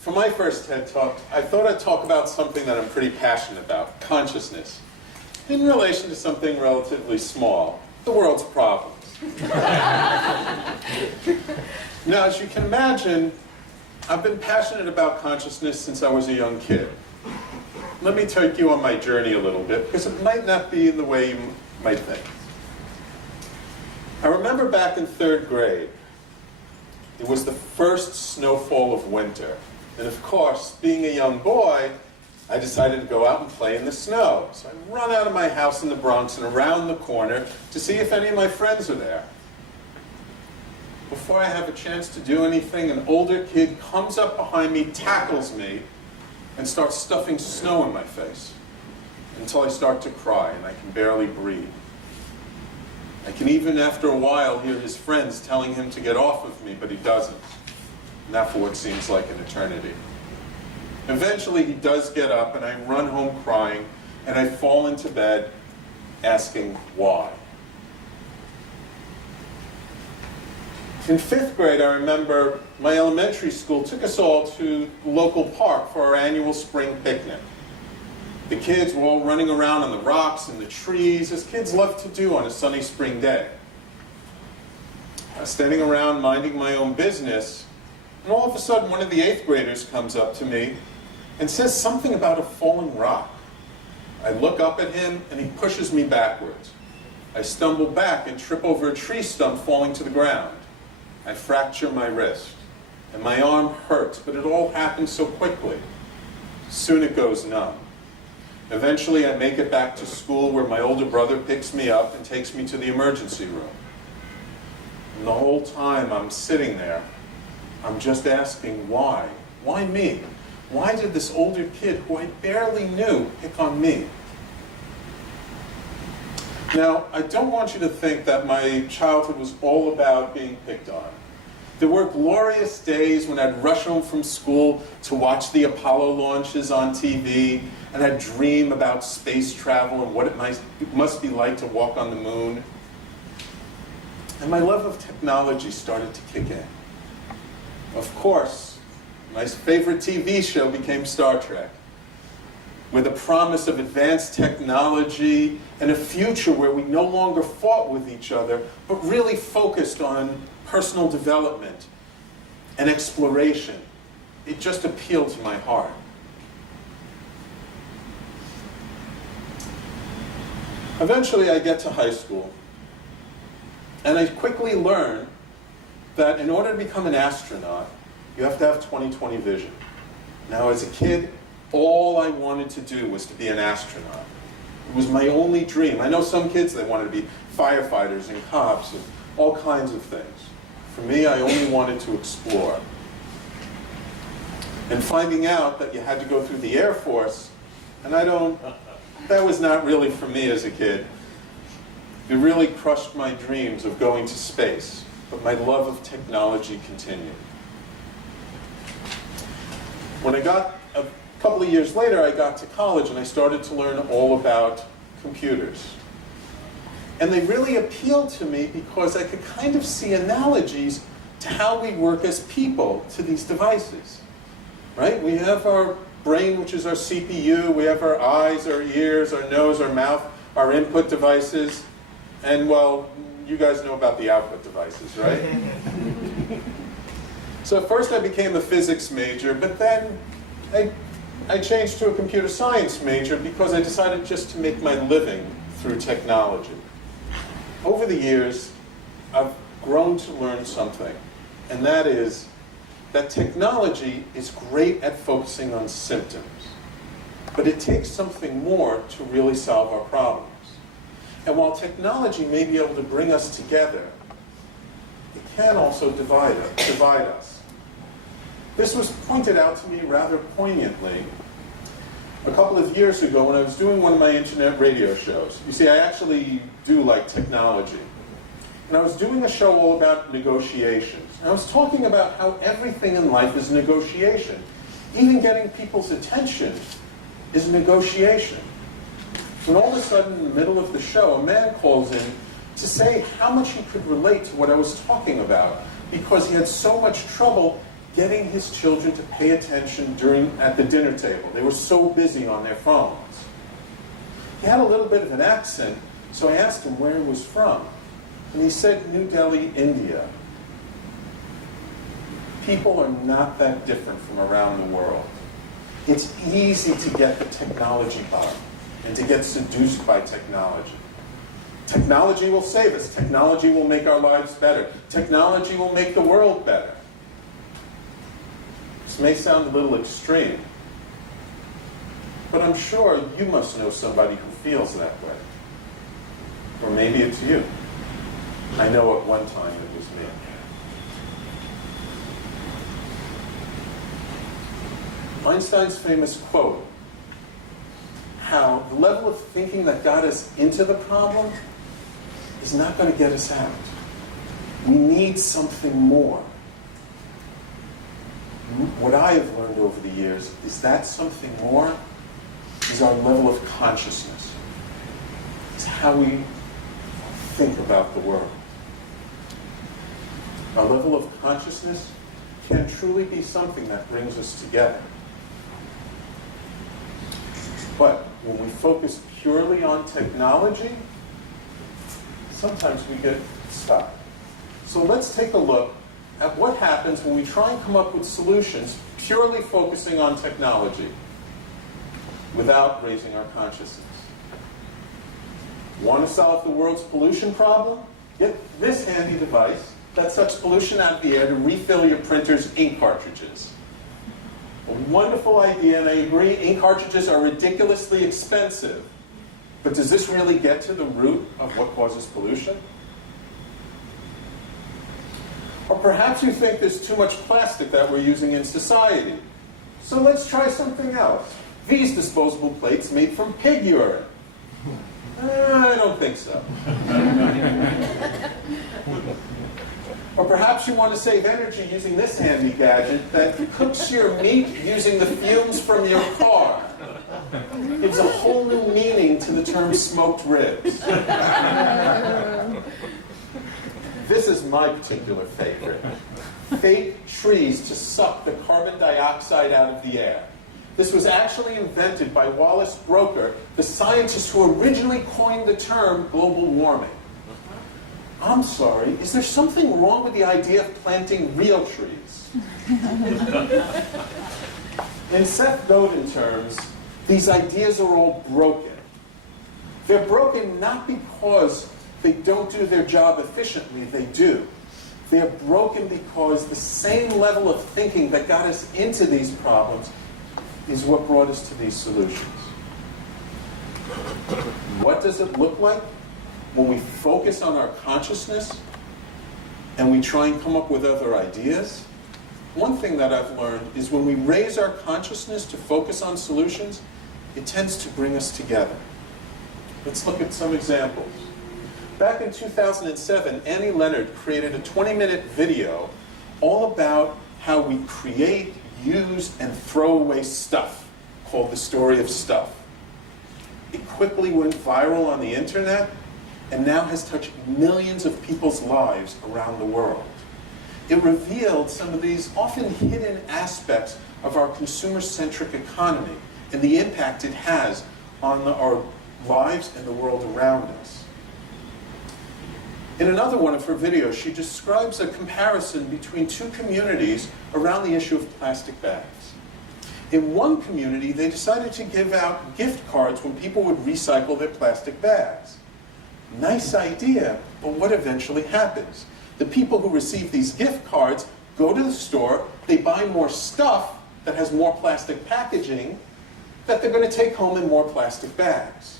For my first TED Talk, I thought I'd talk about something that I'm pretty passionate about, consciousness, in relation to something relatively small, the world's problems. Now, as you can imagine, I've been passionate about consciousness since I was a young kid. Let me take you on my journey a little bit, because it might not be the way you might think. I remember back in 3rd grade, it was the first snowfall of winter. And of course, being a young boy, I decided to go out and play in the snow. So I run out of my house in the Bronx and around the corner to see if any of my friends are there. Before I have a chance to do anything, an older kid comes up behind me, tackles me, and starts stuffing snow in my face until I start to cry and I can barely breathe. I can even, after a while, hear his friends telling him to get off of me, but he doesn't. Not for what seems like an eternity. Eventually, he does get up, and I run home crying, and I fall into bed asking why. In 5th grade, I remember my elementary school took us all to the local park for our annual spring picnic. The kids were all running around on the rocks and the trees, as kids love to do on a sunny spring day. I was standing around minding my own business, and all of a sudden one of the 8th graders comes up to me and says something about a falling rock. I look up at him and he pushes me backwards. I stumble back and trip over a tree stump falling to the ground. I fracture my wrist, and my arm hurts, but it all happened so quickly. Soon it goes numb. Eventually I make it back to school, where my older brother picks me up and takes me to the emergency room. And the whole time I'm sitting there, I'm just asking why? Why me? Why did this older kid, who I barely knew, pick on me? Now, I don't want you to think that my childhood was all about being picked on. There were glorious days when I'd rush home from school to watch the Apollo launches on TV, and I'd dream about space travel and what it must be like to walk on the moon. And my love of technology started to kick in. Of course, my favorite TV show became Star Trek, with a promise of advanced technology and a future where we no longer fought with each other, but really focused on personal development and exploration. It just appealed to my heart. Eventually, I get to high school, and I quickly learn that in order to become an astronaut, you have to have 20/20 vision. Now, as a kid, all I wanted to do was to be an astronaut. It was my only dream. I know some kids, they wanted to be firefighters and cops and all kinds of things. For me, I only wanted to explore. And finding out that you had to go through the Air Force, and that was not really for me as a kid. It really crushed my dreams of going to space, but my love of technology continued. When I got a couple of years later, I got to college and I started to learn all about computers. And they really appealed to me because I could kind of see analogies to how we work as people to these devices, right? We have our brain, which is our CPU. We have our eyes, our ears, our nose, our mouth, our input devices. And, well, you guys know about the output devices, right? So at first I became a physics major, but then I changed to a computer science major because I decided just to make my living through technology. Over the years, I've grown to learn something, and that is that technology is great at focusing on symptoms, but it takes something more to really solve our problems. And while technology may be able to bring us together, it can also divide us. This was pointed out to me rather poignantly a couple of years ago when I was doing one of my internet radio shows. You see, I actually do like technology. And I was doing a show all about negotiations. And I was talking about how everything in life is negotiation. Even getting people's attention is negotiation. When all of a sudden, in the middle of the show, a man calls in to say how much he could relate to what I was talking about, because he had so much trouble getting his children to pay attention at the dinner table. They were so busy on their phones. He had a little bit of an accent, so I asked him where he was from. And he said, New Delhi, India. People are not that different from around the world. It's easy to get the technology bug and to get seduced by technology. Technology will save us. Technology will make our lives better. Technology will make the world better. This may sound a little extreme, but I'm sure you must know somebody who feels that way. Or maybe it's you. I know at one time it was me. Einstein's famous quote, how the level of thinking that got us into the problem is not going to get us out. We need something more. What I have learned over the years is that something more is our level of consciousness. It's how we think about the world. Our level of consciousness can truly be something that brings us together. But when we focus purely on technology, sometimes we get stuck. So let's take a look at what happens when we try and come up with solutions purely focusing on technology without raising our consciousness. Want to solve the world's pollution problem? Get this handy device that sucks pollution out of the air to refill your printer's ink cartridges. A wonderful idea, and I agree, ink cartridges are ridiculously expensive. But does this really get to the root of what causes pollution? Or perhaps you think there's too much plastic that we're using in society. So let's try something else. These disposable plates made from pig urine. I don't think so. Or perhaps you want to save energy using this handy gadget that cooks your meat using the fumes from your car. Gives a whole new meaning to the term smoked ribs. This is my particular favorite. Fake trees to suck the carbon dioxide out of the air. This was actually invented by Wallace Broecker, the scientist who originally coined the term global warming. I'm sorry, is there something wrong with the idea of planting real trees? In Seth Godin terms, these ideas are all broken. They're broken not because they don't do their job efficiently, they do. They're broken because the same level of thinking that got us into these problems is what brought us to these solutions. What does it look like when we focus on our consciousness and we try and come up with other ideas? One thing that I've learned is when we raise our consciousness to focus on solutions, it tends to bring us together. Let's look at some examples. Back in 2007, Annie Leonard created a 20-minute video all about how we create, use, and throw away stuff, called The Story of Stuff. It quickly went viral on the internet and now has touched millions of people's lives around the world. It revealed some of these often hidden aspects of our consumer-centric economy and the impact it has on our lives and the world around us. In another one of her videos, she describes a comparison between two communities around the issue of plastic bags. In one community, they decided to give out gift cards when people would recycle their plastic bags. Nice idea, but what eventually happens? The people who receive these gift cards go to the store, they buy more stuff that has more plastic packaging that they're going to take home in more plastic bags.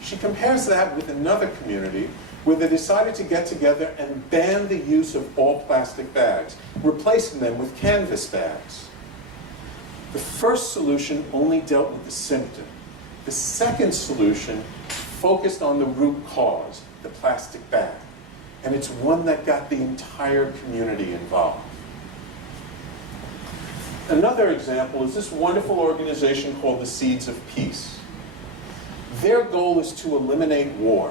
She compares that with another community where they decided to get together and ban the use of all plastic bags, replacing them with canvas bags. The first solution only dealt with the symptom. The second solution focused on the root cause, the plastic bag. And it's one that got the entire community involved. Another example is this wonderful organization called the Seeds of Peace. Their goal is to eliminate war.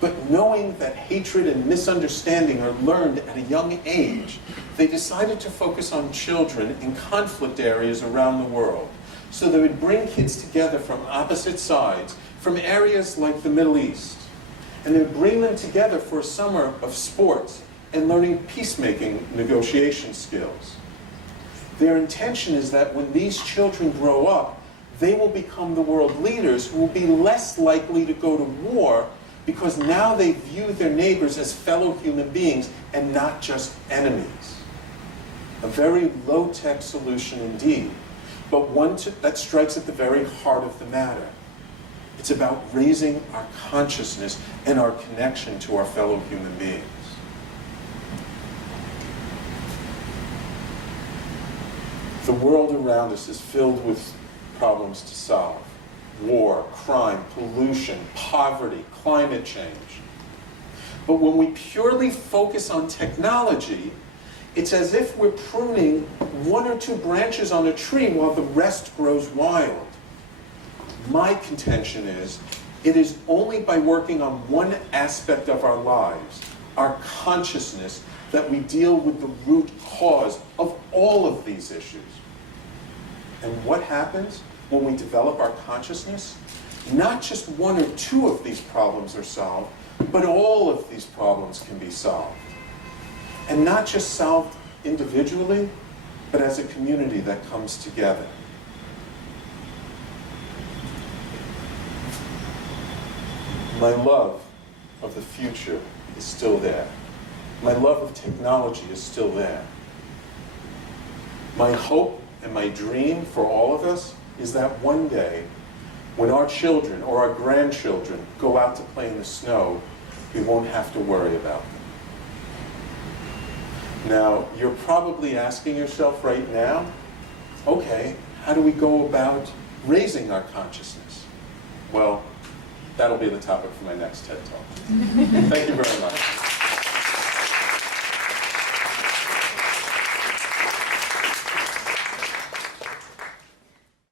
But knowing that hatred and misunderstanding are learned at a young age, they decided to focus on children in conflict areas around the world. So they would bring kids together from opposite sides, from areas like the Middle East. And they would bring them together for a summer of sports and learning peacemaking negotiation skills. Their intention is that when these children grow up, they will become the world leaders who will be less likely to go to war because now they view their neighbors as fellow human beings and not just enemies. A very low-tech solution indeed, but one that strikes at the very heart of the matter. It's about raising our consciousness and our connection to our fellow human beings. The world around us is filled with problems to solve. War, crime, pollution, poverty, climate change. But when we purely focus on technology, it's as if we're pruning one or two branches on a tree while the rest grows wild. My contention is, it is only by working on one aspect of our lives, our consciousness, that we deal with the root cause of all of these issues. And what happens when we develop our consciousness? Not just one or two of these problems are solved, but all of these problems can be solved. And not just solved individually, but as a community that comes together. My love of the future is still there. My love of technology is still there. My hope and my dream for all of us is that one day, when our children or our grandchildren go out to play in the snow, we won't have to worry about them. Now, you're probably asking yourself right now, okay, how do we go about raising our consciousness? Well, that'll be the topic for my next TED Talk. Thank you very much.